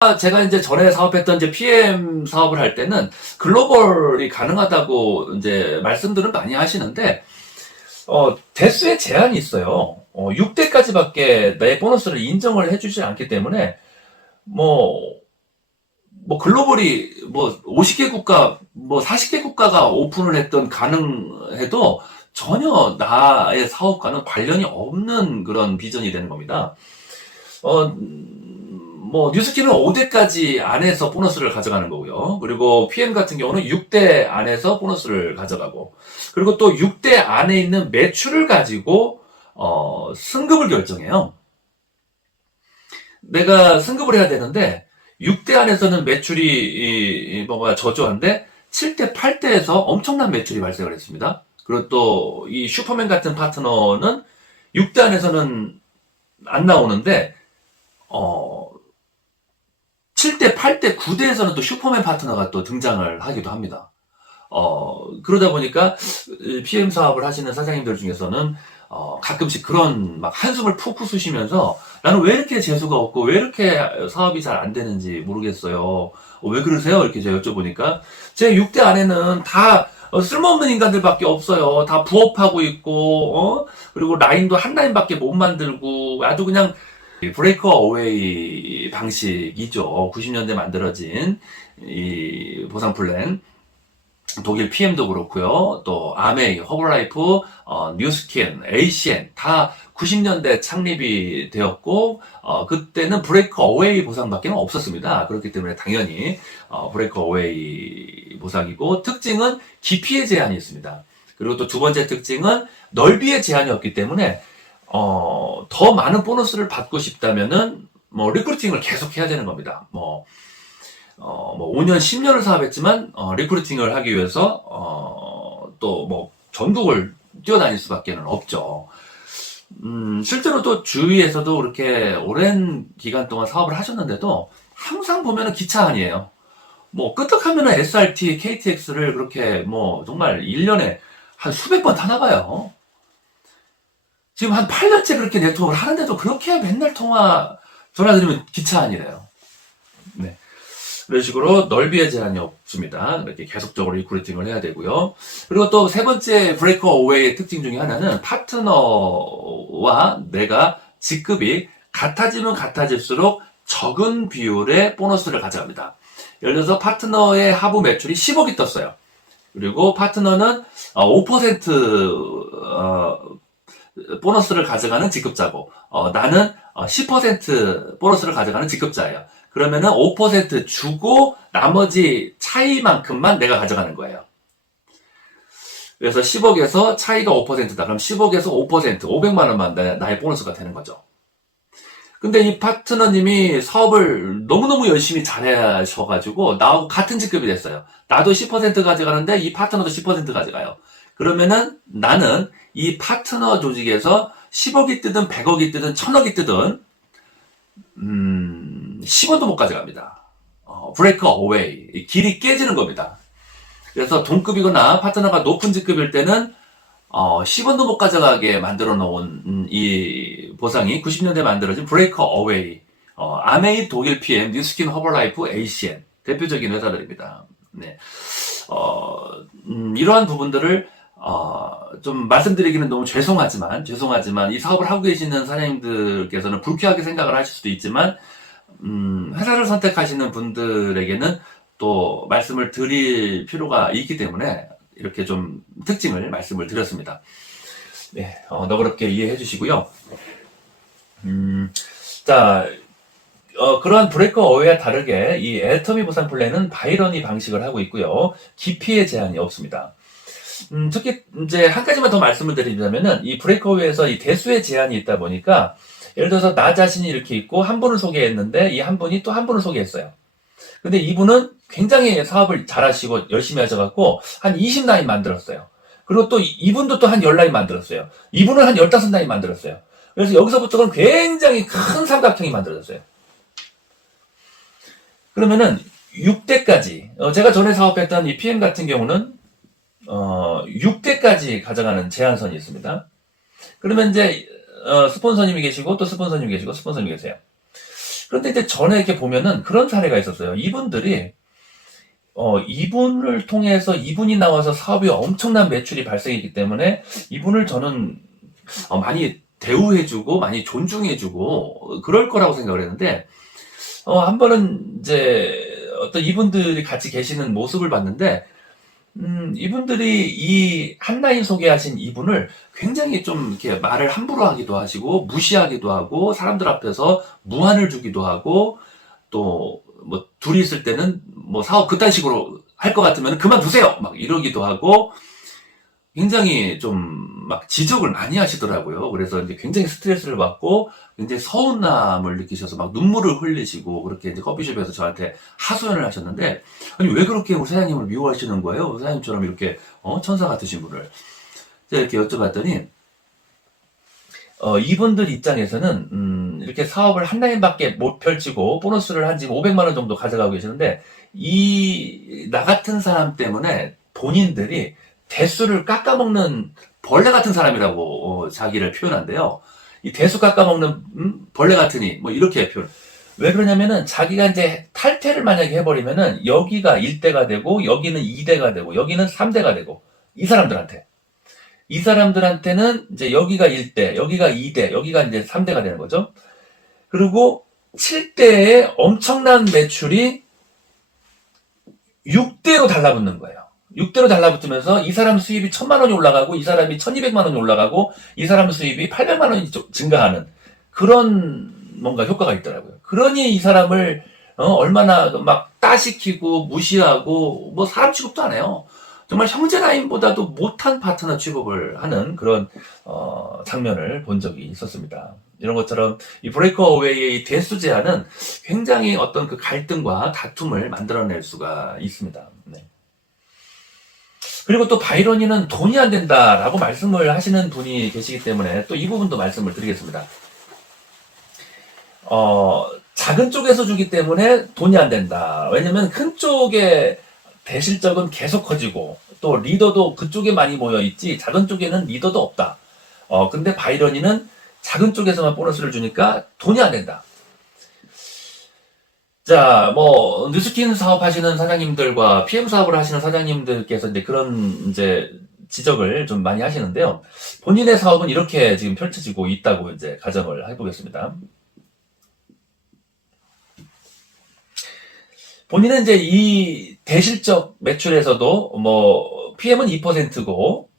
제가 이제 전에 사업했던 이제 PM 사업을 할 때는 글로벌이 가능하다고 이제 말씀들은 많이 하시는데, 대수의 제한이 있어요. 6대까지밖에 내 보너스를 인정을 해주지 않기 때문에, 뭐, 글로벌이 50개 국가, 40개 국가가 오픈을 했던 가능해도 전혀 나의 사업과는 관련이 없는 그런 비전이 되는 겁니다. 어, 뉴스키는 5대까지 안에서 보너스를 가져가는 거고요. 그리고 PM 같은 경우는 6대 안에서 보너스를 가져가고, 그리고 또 6대 안에 있는 매출을 가지고, 승급을 결정해요. 내가 승급을 해야 되는데, 6대 안에서는 매출이, 저조한데, 7대, 8대에서 엄청난 매출이 발생을 했습니다. 그리고 또, 이 슈퍼맨 같은 파트너는 6대 안에서는 안 나오는데, 어, 7대, 8대, 9대에서는 또 슈퍼맨 파트너가 또 등장을 하기도 합니다. 그러다 보니까 PM 사업을 하시는 사장님들 중에서는 가끔씩 그런 막 한숨을 푹푹 쉬시면서 나는 왜 이렇게 재수가 없고 왜 이렇게 사업이 잘 안 되는지 모르겠어요. 왜 그러세요? 이렇게 제가 여쭤보니까 제 6대 안에는 다 쓸모없는 인간들밖에 없어요. 다 부업하고 있고, 그리고 라인도 한 라인밖에 못 만들고 아주 그냥 브레이커 어웨이 방식이죠. 90년대 만들어진 이 보상 플랜. 독일 PM도 그렇고요. 또 아메이, 허블라이프, 뉴스킨, 에이시엔 다 90년대 창립이 되었고 그때는 브레이크 어웨이 보상밖에 없었습니다. 그렇기 때문에 당연히 브레이크 어웨이 보상이고 특징은 깊이의 제한이 있습니다. 그리고 또 두 번째 특징은 넓이의 제한이 없기 때문에 더 많은 보너스를 받고 싶다면은 리크루팅을 계속 해야 되는 겁니다. 5년, 10년을 사업했지만, 리크루팅을 하기 위해서, 전국을 뛰어다닐 수밖에 없죠. 실제로 또 주위에서도 그렇게 오랜 기간 동안 사업을 하셨는데도 항상 보면은 기차 안이에요. 끄떡하면은 SRT, KTX를 그렇게 정말 1년에 한 수백 번 타나 봐요. 지금 한 8년째 그렇게 네트워크를 하는데도 그렇게 맨날 전화드리면 기차 안이래요. 네. 이런 식으로 넓이의 제한이 없습니다. 이렇게 계속적으로 리크루팅을 해야 되고요. 그리고 또 세 번째 브레이커 어웨이의 특징 중에 하나는 파트너와 내가 직급이 같아지면 같아질수록 적은 비율의 보너스를 가져갑니다. 예를 들어서 파트너의 하부 매출이 10억이 떴어요. 그리고 파트너는 5% 보너스를 가져가는 직급자고 나는 10% 보너스를 가져가는 직급자예요. 그러면은 5% 주고 나머지 차이만큼만 내가 가져가는 거예요. 그래서 10억에서 차이가 5%다. 그럼 10억에서 5%, 500만 원만 나의 보너스가 되는 거죠. 근데 이 파트너님이 사업을 너무너무 열심히 잘하셔가지고 나하고 같은 직급이 됐어요. 나도 10% 가져가는데 이 파트너도 10% 가져가요. 그러면은 나는 이 파트너 조직에서 10억이 뜨든 100억이 뜨든 1000억이 뜨든 10원도 못 가져갑니다. 브레이커 어웨이. 길이 깨지는 겁니다. 그래서 동급이거나 파트너가 높은 직급일 때는 10원도 못 가져가게 만들어 놓은 이 보상이 90년대에 만들어진 브레이커 어웨이, 아메이, 독일 PM, 뉴스킨, 허벌라이프, 에이시엔 대표적인 회사들입니다. 네. 이러한 부분들을 좀 말씀드리기는 너무 죄송하지만 이 사업을 하고 계시는 사장님들께서는 불쾌하게 생각을 하실 수도 있지만 회사를 선택하시는 분들에게는 또 말씀을 드릴 필요가 있기 때문에 이렇게 좀 특징을 말씀을 드렸습니다. 네, 너그럽게 이해해 주시고요. 자, 그러한 브레이커 어웨이와 다르게 이 애터미 보상 플랜은 바이러니 방식을 하고 있고요. 깊이의 제한이 없습니다. 특히 이제 한 가지만 더 말씀을 드리자면은 이 브레이커 어웨이에서 이 대수의 제한이 있다 보니까 예를 들어서 나 자신이 이렇게 있고 한 분을 소개했는데 이 한 분이 또 한 분을 소개했어요. 근데 이분은 굉장히 사업을 잘하시고 열심히 하셔갖고 한 20라인 만들었어요. 그리고 또 이분도 또 한 10라인 만들었어요. 이분은 한 15라인 만들었어요. 그래서 여기서부터는 굉장히 큰 삼각형이 만들어졌어요. 그러면은 6대까지 제가 전에 사업했던 이 PM 같은 경우는 6대까지 가져가는 제한선이 있습니다. 그러면 이제 스폰서님이 계시고 또 스폰서님이 계시고 스폰서님이 계세요. 그런데 이제 전에 이렇게 보면은 그런 사례가 있었어요. 이분을 통해서 이분이 나와서 사업이 엄청난 매출이 발생했기 때문에 이분을 저는 많이 대우해주고 많이 존중해주고 그럴 거라고 생각을 했는데 한 번은 이제 어떤 이분들이 같이 계시는 모습을 봤는데 이분들이 이 한라인 소개하신 이분을 굉장히 좀 이렇게 말을 함부로 하기도 하시고 무시하기도 하고 사람들 앞에서 무안을 주기도 하고 또 뭐 둘이 있을 때는 뭐 사업 그딴 식으로 할 것 같으면 그만두세요 막 이러기도 하고 굉장히 좀 막 지적을 많이 하시더라고요. 그래서 이제 굉장히 스트레스를 받고 굉장히 서운함을 느끼셔서 막 눈물을 흘리시고 그렇게 이제 커피숍에서 저한테 하소연을 하셨는데 아니 왜 그렇게 우리 사장님을 미워하시는 거예요? 사장님처럼 이렇게 천사 같으신 분을 제가 이렇게 여쭤봤더니 이분들 입장에서는 이렇게 사업을 한 라인밖에 못 펼치고 보너스를 한 지금 500만 원 정도 가져가고 계시는데 나 같은 사람 때문에 본인들이 대수를 깎아먹는 벌레 같은 사람이라고 자기를 표현한대요. 이 대수 깎아먹는 벌레 같으니 뭐 이렇게 표현. 왜 그러냐면은 자기가 이제 탈퇴를 만약에 해버리면은 여기가 1대가 되고 여기는 2대가 되고 여기는 3대가 되고 이 사람들한테는 이제 여기가 1대, 여기가 2대, 여기가 이제 3대가 되는 거죠. 그리고 7대에 엄청난 매출이 6대로 달라붙는 거예요. 6대로 달라붙으면서 이 사람 수입이 1000만 원이 올라가고 이 사람이 1200만 원이 올라가고 이 사람 수입이 800만 원이 증가하는 그런 뭔가 효과가 있더라고요. 그러니 이 사람을 얼마나 막 따시키고 무시하고 뭐 사람 취급도 안 해요. 정말 형제 라인보다도 못한 파트너 취급을 하는 그런 장면을 본 적이 있었습니다. 이런 것처럼 이 브레이커 어웨이의 대수 제한은 굉장히 어떤 그 갈등과 다툼을 만들어낼 수가 있습니다. 네. 그리고 또 바이러니는 돈이 안 된다라고 말씀을 하시는 분이 계시기 때문에 또 이 부분도 말씀을 드리겠습니다. 작은 쪽에서 주기 때문에 돈이 안 된다. 왜냐면 큰 쪽의 대실적은 계속 커지고 또 리더도 그쪽에 많이 모여 있지 작은 쪽에는 리더도 없다. 근데 바이러니는 작은 쪽에서만 보너스를 주니까 돈이 안 된다. 자, 뭐 뉴스킨 사업 하시는 사장님들과 PM 사업을 하시는 사장님들께서 이제 그런 이제 지적을 좀 많이 하시는데요. 본인의 사업은 이렇게 지금 펼쳐지고 있다고 이제 가정을 해보겠습니다. 본인은 이제 이 대실적 매출에서도 뭐 PM은 2%고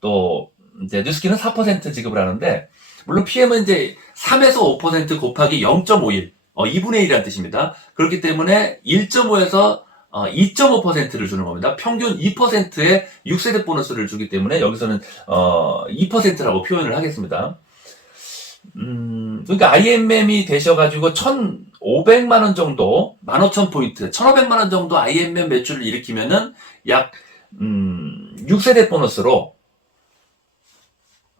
또 이제 뉴스킨은 4% 지급을 하는데 물론 PM은 이제 3에서 5% 곱하기 0.51 2분의 1이라는 뜻입니다. 그렇기 때문에 1.5에서 2.5%를 주는 겁니다. 평균 2%의 6세대 보너스를 주기 때문에 여기서는 2%라고 표현을 하겠습니다. 그러니까 IMM이 되셔가지고 1,500만 원 정도, 15,000포인트, 1,500만 원 정도 IMM 매출을 일으키면은 약 6세대 보너스로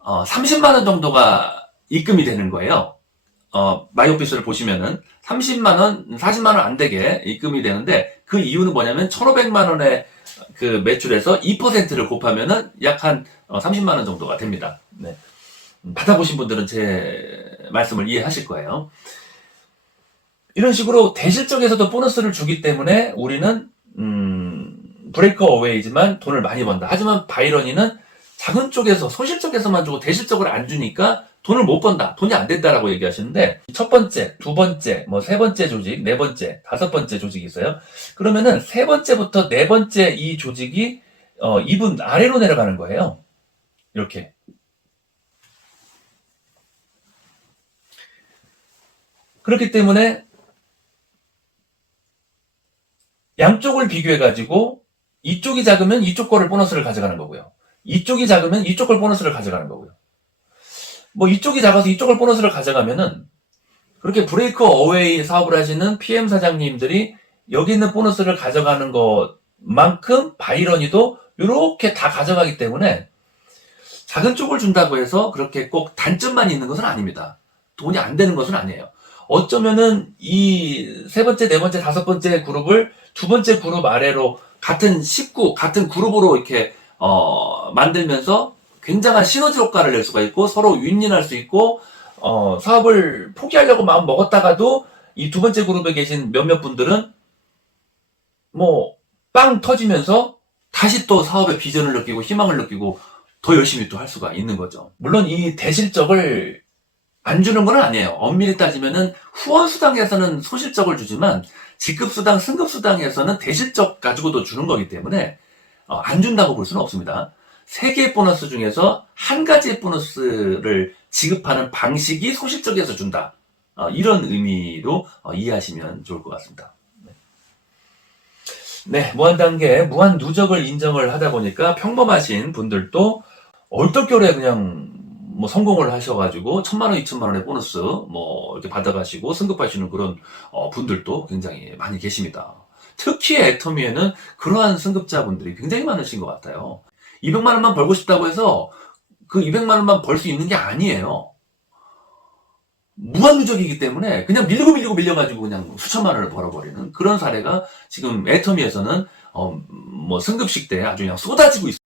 30만 원 정도가 입금이 되는 거예요. 마이오피스를 보시면은 30만 원, 40만 원 안 되게 입금이 되는데 그 이유는 뭐냐면 1,500만 원의 그 매출에서 2%를 곱하면은 약 한 30만 원 정도가 됩니다. 네. 받아보신 분들은 제 말씀을 이해하실 거예요. 이런 식으로 대실적에서도 보너스를 주기 때문에 우리는 브레이커 어웨이지만 돈을 많이 번다. 하지만 바이러니는 작은 쪽에서 소실적에서만 주고 대실적으로 안 주니까 돈을 못 번다. 돈이 안 된다라고 얘기하시는데 첫 번째, 두 번째, 뭐 세 번째 조직, 네 번째, 다섯 번째 조직이 있어요. 그러면은 세 번째부터 네 번째 이 조직이 2분 아래로 내려가는 거예요. 이렇게. 그렇기 때문에 양쪽을 비교해가지고 이쪽이 작으면 이쪽 거를 보너스를 가져가는 거고요. 이쪽이 작으면 이쪽 걸 보너스를 가져가는 거고요. 뭐 이쪽이 작아서 이쪽을 보너스를 가져가면은 그렇게 브레이커 어웨이 사업을 하시는 PM 사장님들이 여기 있는 보너스를 가져가는 것만큼 바이러니도 이렇게 다 가져가기 때문에 작은 쪽을 준다고 해서 그렇게 꼭 단점만 있는 것은 아닙니다. 돈이 안 되는 것은 아니에요. 어쩌면은 이 세 번째, 네 번째, 다섯 번째 그룹을 두 번째 그룹 아래로 같은 식구, 같은 그룹으로 이렇게 만들면서 굉장한 시너지 효과를 낼 수가 있고 서로 윈윈할 수 있고 사업을 포기하려고 마음 먹었다가도 이 두 번째 그룹에 계신 몇몇 분들은 뭐 빵 터지면서 다시 또 사업의 비전을 느끼고 희망을 느끼고 더 열심히 또 할 수가 있는 거죠. 물론 이 대실적을 안 주는 건 아니에요. 엄밀히 따지면은 후원수당에서는 소실적을 주지만 직급수당, 승급수당에서는 대실적 가지고도 주는 거기 때문에 안 준다고 볼 수는 없습니다. 3개의 보너스 중에서 한 가지의 보너스를 지급하는 방식이 소실적에서 준다. 이런 의미로 이해하시면 좋을 것 같습니다. 네, 무한단계, 무한누적을 인정을 하다 보니까 평범하신 분들도 얼떨결에 그냥 뭐 성공을 하셔가지고 1,000만원, 2,000만원의 보너스 뭐 이렇게 받아가시고 승급하시는 그런 분들도 굉장히 많이 계십니다. 특히 애터미에는 그러한 승급자분들이 굉장히 많으신 것 같아요. 200만원만 벌고 싶다고 해서 그 200만원만 벌 수 있는 게 아니에요. 무한누적이기 때문에 그냥 밀리고 밀려가지고 그냥 수천만 원을 벌어버리는 그런 사례가 지금 애터미에서는 뭐 승급식 때 아주 그냥 쏟아지고 있습니다.